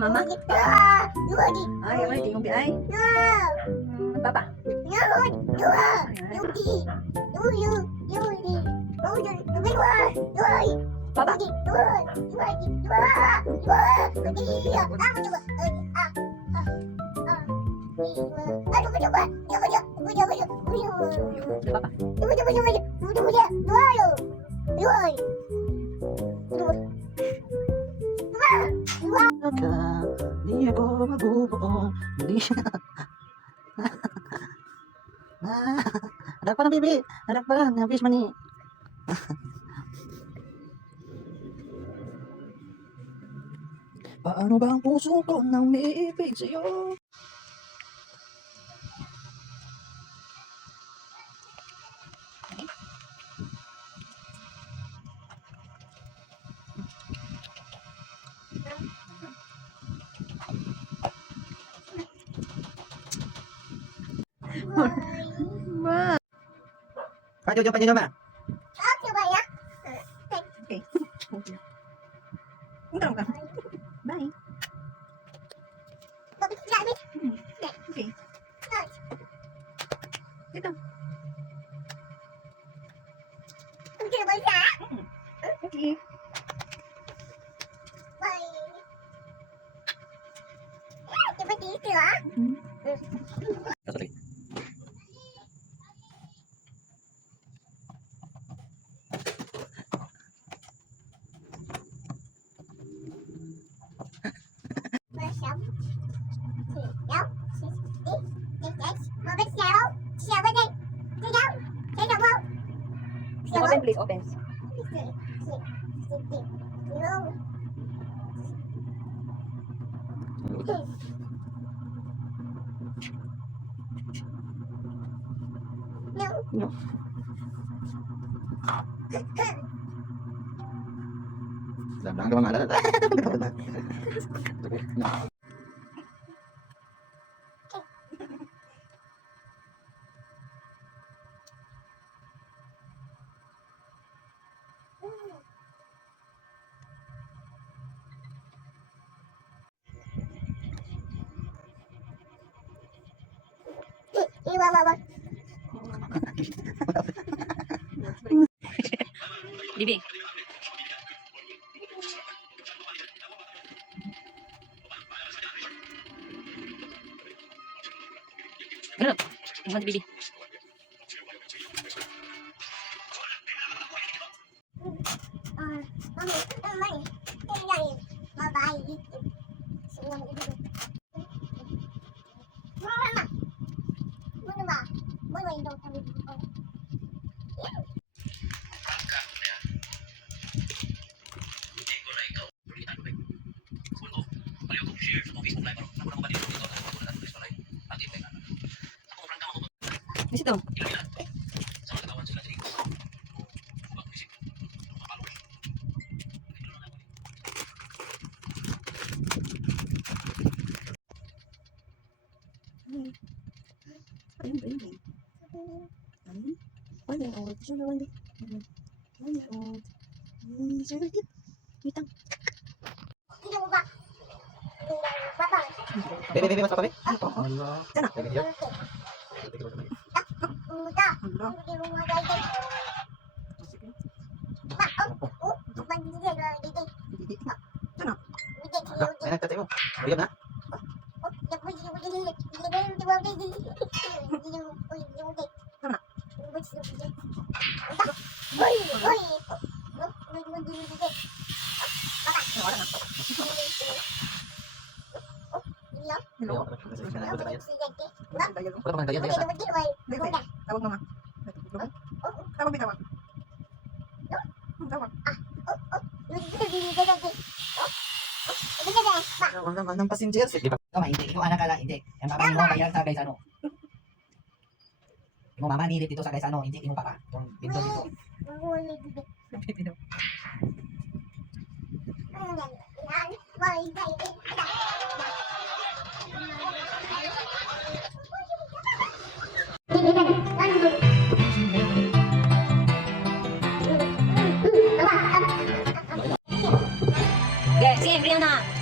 Mama. Ay, ako na tingong ay. Papa. Papa. Di ako mabubuo. Hindi siya. Anak pa ng bibi. Anak pa ng fish money. Paano ba ang puso ko nang may ibig sa'yo? Paano dyan ma? Okay. Punta ka. Bye. Okay. Dito. Okay. Kasali. Open, please, open. No. Lang ka mga alala. Bibi. Ganun. Tingnan si Bibi. Di situ. Bebe, mas apa, Be? Sana. Bebe, dia. Sana. Ayan, tatay mo. Bigyan na. Hello. Wala pa nang ganyan. Tawag mama. Tawag, tawag. Tawag. Ang passenger. Di ba? Maintain dito anak kala, hindi. Ang mama mo kaya sa guys ano. Imo mama nilit dito sa guys ano, hindi imo papa. Yung pinto dito. Sige, sige, Brianna.